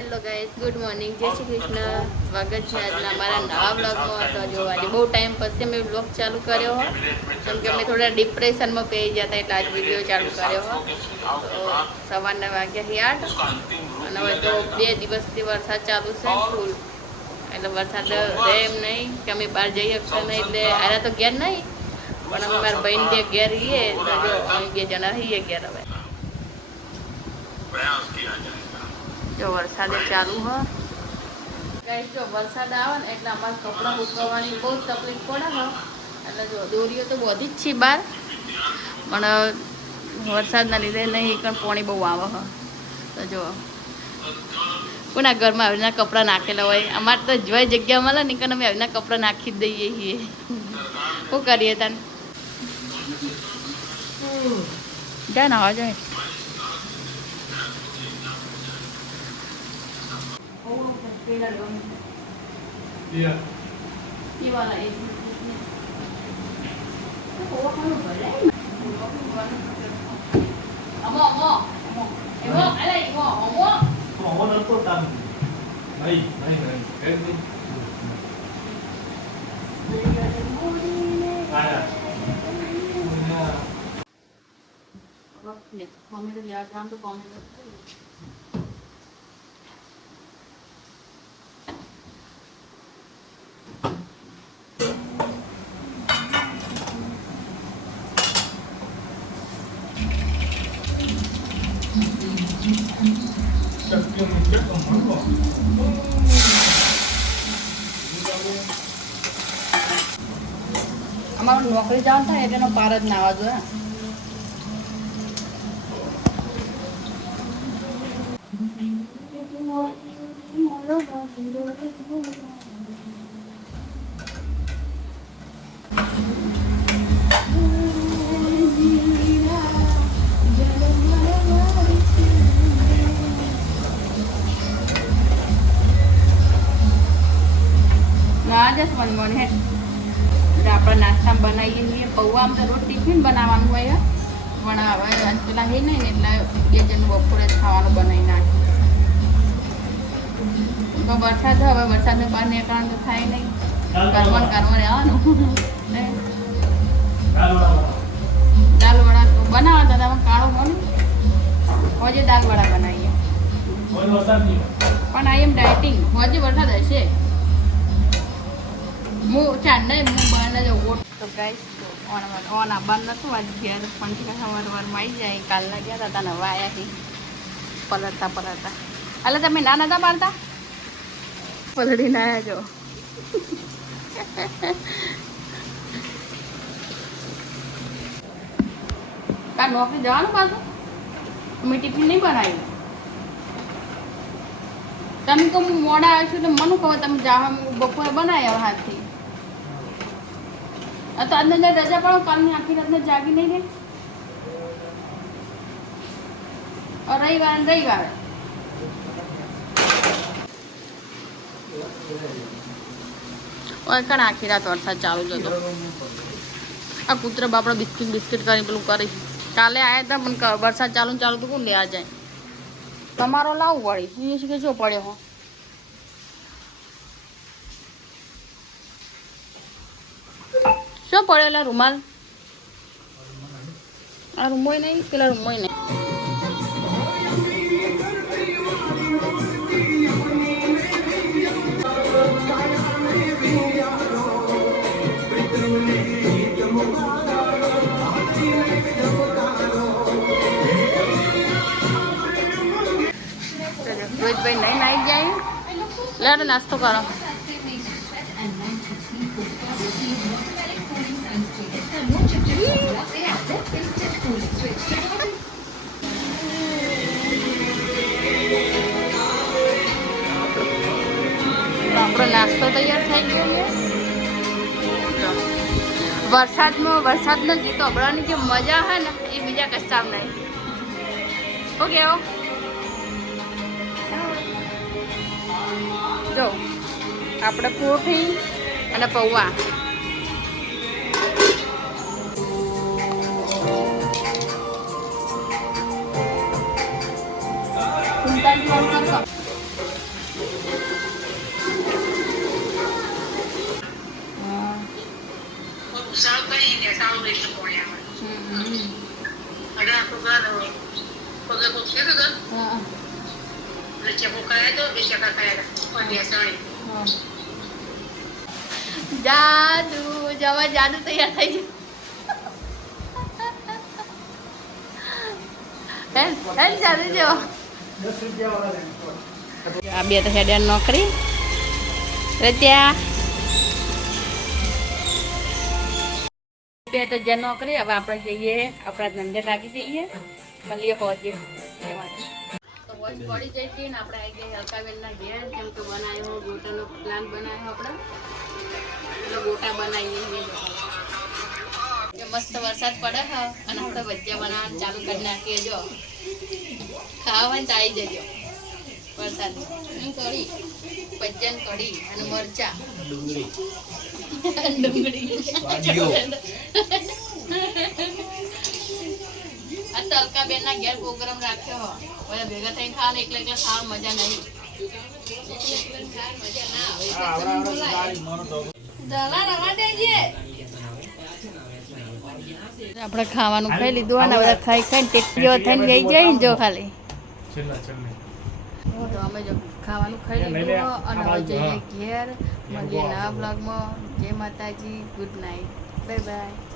Hello guys, good morning, જય શ્રી કૃષ્ણ. સ્વાગત છે આજના અમારા નવા બ્લોગમાં. તો જો આજે બહુ ટાઈમ પછી અમે બ્લોગ ચાલુ કર્યો હો, કેમ કે અમે થોડા ડિપ્રેશનમાં પડી ગયા હતા, એટલે આજ વિડીયો ચાલુ કર્યો હો. તો સવારના વાગ્યાથી 8 અને હવે તો 2 દિવસથી વરસાદ ચાલુ છે ફૂલ. એટલે વરસાદ રહે એમ નહીં કે અમે બહાર જઈ શકતા નહીં, એટલે આના તો ઘેર નહીં, પણ અમે મારા ભાઈને ત્યાં ઘેર રહીએ. તો જો અમે 2 જણા રહીએ ઘેર. હવે જો વરસાદ ચાલુ હ ગાઈસ, જો વરસાદ આવે ને એટલે અમારે કપડાં સુકવવાની બહુ તકલીફ પડે ને. એટલે જો દોરીઓ તો બધી જ છે બહાર, પણ વરસાદના લીધે નહીં પણ પાણી બહુ આવે હ. તો જો કોના ઘરમાં આવીના કપડાં નાખેલા હોય, અમારે તો જોઈ જગ્યા મળે ને કે અમે આવીના કપડાં નાખી જ દઈએ છીએ. શું કરીએ તને જાય ને આવા જાય. Iya. Gimana ini? Mau nelpon kan? Baik. Ini. Ada. Punya. Lihat, kami tuh lihat kan tuh kami tuh. અમારું નોકરી જવાનું થાય એટલે એનો પાર જ ના આવવા જોઈએ. ના જસ મને હે આપણે નાસ્તામાં બનાવીએ છીએ પૌવા. આમ તો રોજ ટિફિન બનાવવાનું હોય, પણ હવે પેલા હે નહીં ને એટલે 2 જણનું બપોરે જ ખાવાનું બનાવી નાખ્યું. તો વરસાદ હવે વરસાદને બહાર નીકળવાનું તો થાય નહીં, ઘરમાં રહેવાનું ને. દાલવડા તો બનાવતા હતા, કાળું બનું હોજે દાલવડા બનાવીએ, પણ આઈ એમ ડાયટિંગ. હોજે વરસાદ હશે હું ચાંદ નહીં હું બહાર જવું. તો ગાઈસ ઓન આવવાનું નતું આજે ઘેર, પણ સવારમાં આવી જાય. કાલના ગયા હતા નવા આવ્યા છે પલળતા. એટલે તમે ના નતા પાડતા, પલળીને આવ્યા જો. કાલ નોકરી જવાનું પાછું? મેં ટિફિન નહીં બનાવ્યું. તમે કહું હું મોડા આવ્યો છું એટલે મને કહો તમે જાવા બપોરે બનાવી આવો હાથથી. તો અંદર રજા પાડો, કાલની આખી રાતને જાગી નહીં રહે. રવિવારે કણ આખી રાત વરસાદ ચાલુ જ હતો. આ કૂતરા બાપડા બિસ્કિટ કરી પેલું કરી. કાલે આવ્યા હતા પણ વરસાદ ચાલુ તો કોણ લેવા જાય. તમારો લાવવું પડી એ કે જો પડ્યો હો. શું પડેલા રૂમાલ? આ રૂમોય નહીં, પેલા રૂમોય નહીં. રોહિતભાઈ નહીં આવી જાય, લે નાસ્તો કરો. આપણો નાસ્તો તૈયાર થઈ ગયો છે. વરસાદનો ગીત સાંભળવાની જે મજા છે ને એ બીજા કશામાં નહીં. શું કહેવો? જો આપણે કોઠી અને પૌવા હા. જાદુ જવા જાદુ તૈયાર થઈ જાય જાદુ જો આ બે તો હેડર નોકરી રત્યા બે તો જે નોકરી હવે આપણે જઈએ આપણા ધંધે લાગી જઈએ મળીએ પહોંચીએ તો વોચ પડી જઈ હતી ને આપણે આવી ગયા હલકાબેનના ઘેર કેમ કે બનાવ્યો ગોટાનો પ્લાન બનાવ્યો આપણે એટલે ગોટા બનાવીએ એ મસ્ત વરસાદ પડે હા અને આપણે ભજીયા બનાવવાનું ચાલુ કરી નાખીએ જો ખાવાનું તો આવી જજો વરસાદ કઢી ભજીયા કઢી અને મરચા ડુંગળી આ તો અલકાબેનના ઘેર પ્રોગ્રામ રાખ્યો હોય બધા ભેગા થઈને ખાવા એકલા એકલા ખાવા મજા નહીં મજા ના આવે આપણે ખાવાનું ખાઈ લીધું અને બધા ખાઈ ખાઈને ટેકરીઓ થઈને ગઈ જાય ને જો ખાલી તો અમે જો ખાવાનું ખાઈ લીધું અને હવે જઈએ ઘેર મળીએ નવા બ્લોગમાં જય માતાજી ગુડ નાઇટ બાય બાય